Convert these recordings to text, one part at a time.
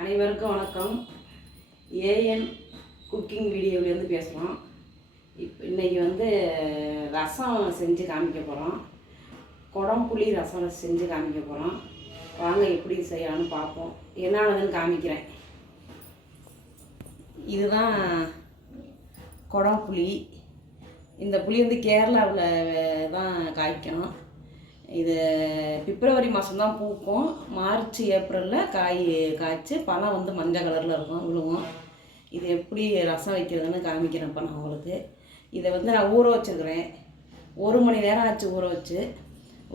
அனைவருக்கும் வணக்கம். AN cooking வீடியோவிலேருந்து பேசுகிறோம் இப்போ இன்றைக்கி வந்து ரசம் செஞ்சு காமிக்க போகிறோம் குடம் புளி ரசம் செஞ்சு காமிக்க போகிறோம் வாங்க எப்படி செய்யலாம்னு பார்ப்போம். என்னானதுன்னு காமிக்கிறேன். இதுதான் குடம் புளி இந்த புளி வந்து கேரளாவில் தான் காய்க்கும் இது பிப்ரவரி மாதம் தான் பூக்கும். மார்ச் ஏப்ரலில் காய் காய்ச்சி பழம் வந்து மஞ்சள் கலரில் இருக்கும் விழுவும். இது எப்படி ரசம் வைக்கிறதுன்னு காமிக்கிறேன் நான் உங்களுக்கு. இதை வந்து நான் ஊற வச்சுருக்கிறேன். ஒரு மணி நேரம் ஆச்சு ஊற வச்சு.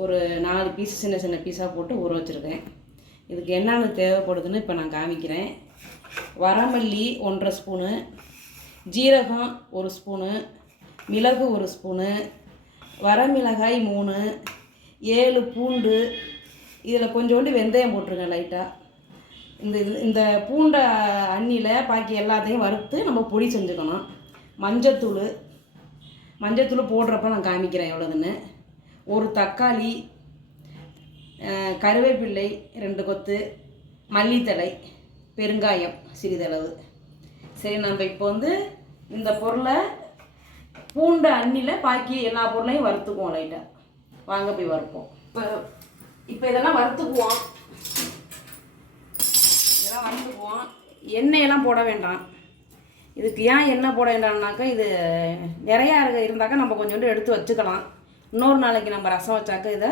ஒரு நாலு பீஸ் சின்ன சின்ன பீஸாக போட்டு ஊற வச்சுருக்கேன். இதுக்கு என்னென்ன தேவைப்படுதுன்னு இப்போ நான் காமிக்கிறேன். வரமல்லி ஒன்றரை ஸ்பூனு ஜீரகம் ஒரு ஸ்பூனு மிளகு ஒரு ஸ்பூனு வரமிளகாய் மூணு ஏழு பூண்டு இதில் கொஞ்சோண்டு வெந்தயம் போட்டுருங்க லைட்டாக இந்த இது இந்த பூண்டை அண்ணியில் பாக்கி எல்லாத்தையும் வறுத்து நம்ம பொடி செஞ்சுக்கணும். மஞ்சத்தூள் மஞ்சத்தூள் போடுறப்ப நான் காமிக்கிறேன் எவ்வளோதுன்னு ஒரு தக்காளி கருவேப்பிள்ளை ரெண்டு கொத்து மல்லித்தழை பெருங்காயம் சிறிதளவு. சரி நம்ம இப்போ வந்து இந்த பொருளை பூண்டை அண்ணியில் பாக்கி எல்லா பொருளையும் வறுத்துக்குவோம் லைட்டாக வாங்க போய் வறுப்போம். இப்போ இப்போ இதெல்லாம் வறுத்துக்குவோம். இதெல்லாம் வறுத்துக்குவோம். எண்ணெயெல்லாம் போட வேண்டாம். இதுக்கு ஏன் எண்ணெய் போட வேண்டாம்னாக்கா இது நிறையா இருக்க இருந்தாக்கா நம்ம கொஞ்சோண்டு எடுத்து வச்சுக்கலாம். இன்னொரு நாளைக்கு நம்ம ரசம் வச்சாக்க இதை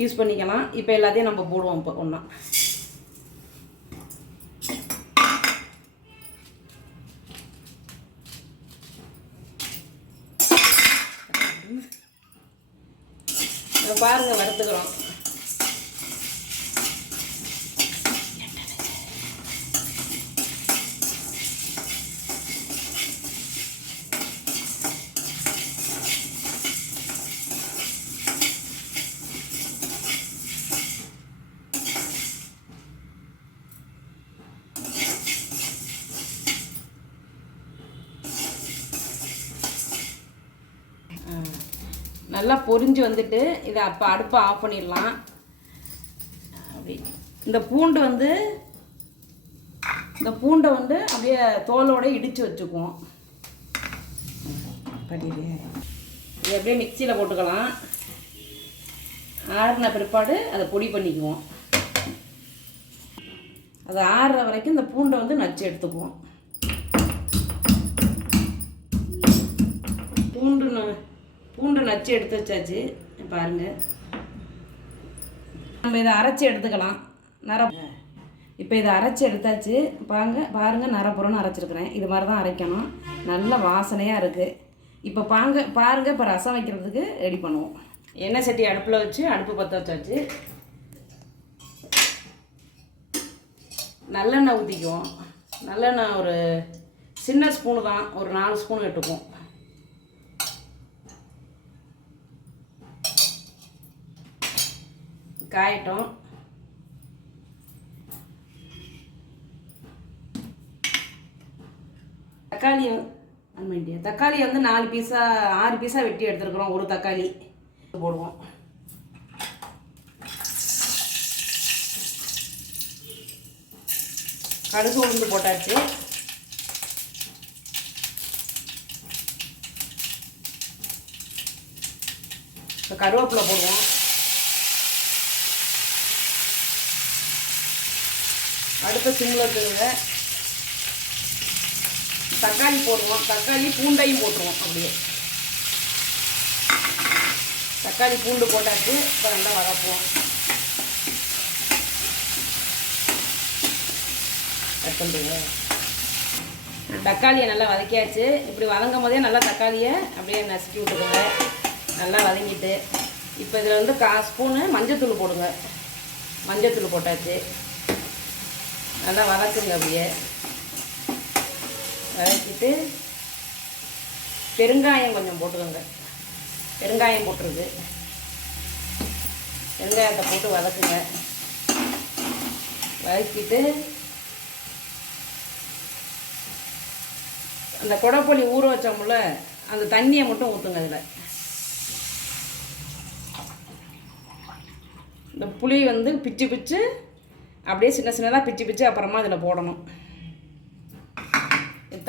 யூஸ் பண்ணிக்கலாம். இப்போ எல்லாத்தையும் நம்ம போடுவோம் இப்போ ஒன்றா பாருங்கள் பாருங்க வறுத்துக்கிறோம். நல்லா பொரிஞ்சு வந்துட்டு இதை அப்போ அடுப்பை ஆஃப் பண்ணிடலாம். அப்படி. இந்த பூண்டு வந்து இந்த பூண்டை வந்து அப்படியே தோலோட இடித்து வச்சுக்குவோம். இது அப்படியே மிக்சியில் போட்டுக்கலாம். ஆறின பிற்பாடு அதை பொடி பண்ணிக்குவோம். அது ஆறுற வரைக்கும் இந்த பூண்டை வந்து நச்சு எடுத்துக்குவோம். வச்சு எடுத்து வச்சாச்சு. பாருங்கள் நம்ம இதை அரைச்சி எடுத்துக்கலாம். நர இப்போ இதை அரைச்சி எடுத்தாச்சு. பாருங்க பாருங்கள் நரப்புறம்னு அரைச்சிருக்கிறேன். இது மாதிரி தான் அரைக்கணும். நல்ல வாசனையாக இருக்குது இப்போ பாங்க பாருங்கள் இப்போ ரசம் வைக்கிறதுக்கு ரெடி பண்ணுவோம். எண்ணெய் சட்டி அடுப்பில் வச்சு அடுப்பு பற்ற வச்சாச்சு. நல்லெண்ணெய் ஊற்றிக்குவோம் நல்லெண்ணெய் ஒரு சின்ன ஸ்பூனு தான். ஒரு நாலு ஸ்பூன் எடுத்துக்குவோம். காயட்டும். தக்காளி அன்மைண்டியா தக்காளி வந்து நாலு பீஸாக ஆறு பீஸாக வெட்டி எடுத்துருக்குறோம். ஒரு தக்காளி போடுவோம். கடுகு உளுந்து போட்டாச்சு. இப்போ கருவேப்பிலை போடுவோம். அடுத்த சிம்மில் இருக்குதுங்க. தக்காளி போடுவோம். தக்காளி பூண்டையும் போட்டுருவோம் அப்படியே. தக்காளி பூண்டு போட்டாச்சு. இப்போ நல்லா வதக்குவோம். கட் பண்ணுறீங்க தக்காளியை நல்லா வதக்கியாச்சு. இப்படி வதங்கும் போதே நல்லா தக்காளியை அப்படியே நசுக்கி விட்டுக்கோங்க. நல்லா வதங்கிட்டு. இப்போ இதில் வந்து கா ஸ்பூனு மஞ்சத்தூள் போடுங்க. மஞ்சத்தூள் போட்டாச்சு. நல்லா வதக்குங்க அப்படியே. வதக்கிட்டு பெருங்காயம் கொஞ்சம் போட்டுக்கோங்க. பெருங்காயம் போட்டுருக்கு பெருங்காயத்தை போட்டு வதக்குங்க. வதக்கிட்டு அந்த குடப்புளி ஊற வச்சோம்ல அந்த தண்ணியை மட்டும் ஊற்றுங்க அதில் இந்த புளி வந்து பிச்சு பிச்சு அப்படியே சின்ன சின்னதாக பிச்சு பிச்சு அப்புறமா அதில் போடணும்.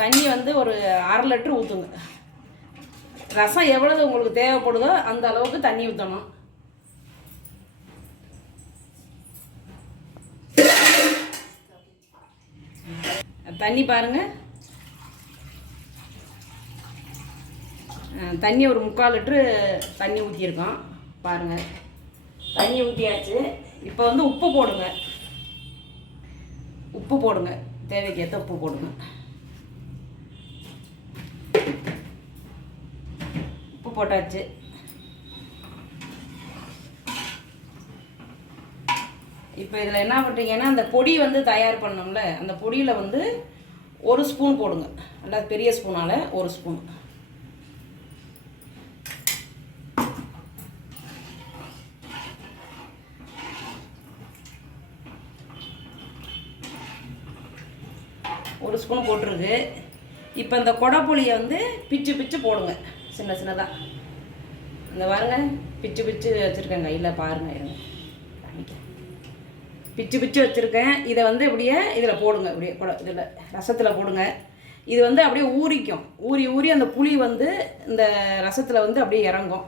தண்ணி வந்து ஒரு அரை லிட்டர் ஊற்றுங்க ரசம் எவ்வளவு உங்களுக்கு தேவைப்படுதோ அந்த அளவுக்கு தண்ணி ஊற்றணும் தண்ணி பாருங்க. தண்ணி ஒரு முக்கால் லிட்ரு தண்ணி ஊற்றியிருக்கோம் பாருங்கள் தண்ணி ஊற்றியாச்சு இப்போ வந்து உப்பு போடுங்க. உப்பு போடுங்க. தேவைக்கேற்ற உப்பு போடுங்க. உப்பு போட்டாச்சு. இப்போ இதில் என்ன பண்ணுறீங்கன்னா அந்த பொடி வந்து தயார் பண்ணோம்ல அந்த பொடியில் வந்து ஒரு ஸ்பூன் போடுங்க. நல்லா பெரிய ஸ்பூனால் ஒரு ஸ்பூன். ஒரு ஸ்பூன் போட்டிருக்கு. இப்போ இந்த கொடப்புளியை வந்து பிச்சு பிச்சு போடுங்க. சின்ன சின்னதாக இந்த பாருங்க பிச்சு பிச்சு வச்சுருக்கேன் கையில் பாருங்க இருங்க. பிச்சு பிச்சு வச்சுருக்கேன். இதை வந்து இப்படியே இதில் போடுங்க. இப்படியே கொட இதில் ரசத்தில் போடுங்க. இது வந்து அப்படியே ஊறிக்கும். ஊறி ஊறி அந்த புளி வந்து இந்த ரசத்தில் வந்து அப்படியே இறங்கும்.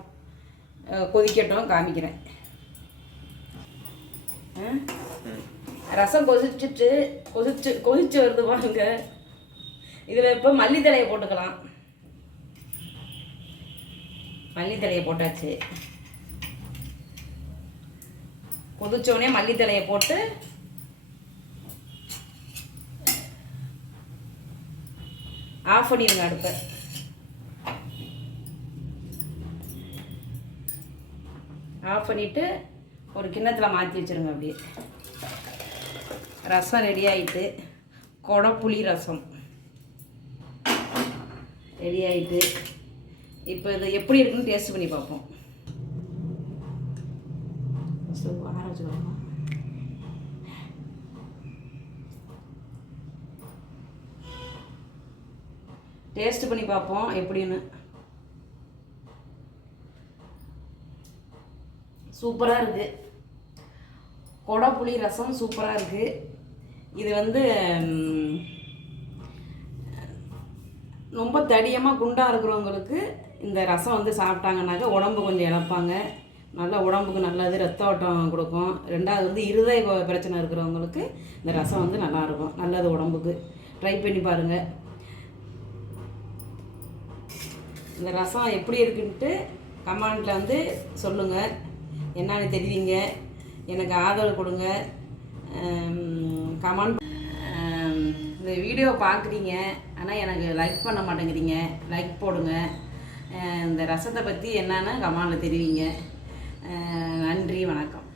கொதிக்கட்டும் காமிக்கிறேன். ஆ? ரசம் கொதிச்சுட்டு கொதிச்சு கொதிச்சு வருது பாருங்க. இதில் இப்போ மல்லித்தலையை போட்டுக்கலாம். மல்லித்தலையை போட்டாச்சு. கொதிச்சோடனே மல்லித்தலையை போட்டு ஆஃப் பண்ணிடுங்க அடுப்பை. ஆஃப் பண்ணிவிட்டு ஒரு கிண்ணத்தில் மாற்றி வச்சிருங்க அப்படியே. ரசம் ரெடி ஆயிட்டு கொடப்புளி ரசம். ரெடி ஆயிட்டு இப்போ இது எப்படி இருக்குன்னு டேஸ்ட் பண்ணி பார்ப்போம். டேஸ்ட் பண்ணி பார்ப்போம் எப்படின்னு. சூப்பராக இருக்குது கொடப்புளி ரசம் சூப்பராக இருக்குது இது வந்து ரொம்ப தடியமாக குண்டாக இருக்கிறவங்களுக்கு இந்த ரசம் வந்து சாப்பிட்டாங்கனாக்கா உடம்பு கொஞ்சம் இழப்பாங்க. நல்லா உடம்புக்கு நல்லது ரத்த ஓட்டம் கொடுக்கும். ரெண்டாவது வந்து இருதய பிரச்சனை இருக்கிறவங்களுக்கு இந்த ரசம் வந்து நல்லாயிருக்கும் நல்லது உடம்புக்கு. ட்ரை பண்ணி பாருங்கள் இந்த ரசம் எப்படி இருக்குன்ட்டு கமெண்ட்டில் வந்து சொல்லுங்கள் என்னன்னு தெரிவிங்க. எனக்கு ஆதரவு கொடுங்க. கமெண்ட் um, இந்த வீடியோ பார்க்குறீங்க ஆனால் எனக்கு லைக் பண்ண மாட்டேங்கிறீங்க லைக் போடுங்க. Uh, இந்த ரசத்தை பற்றி என்னென்னு கமெண்டில் தெரிவிங்க. Uh, நன்றி வணக்கம்.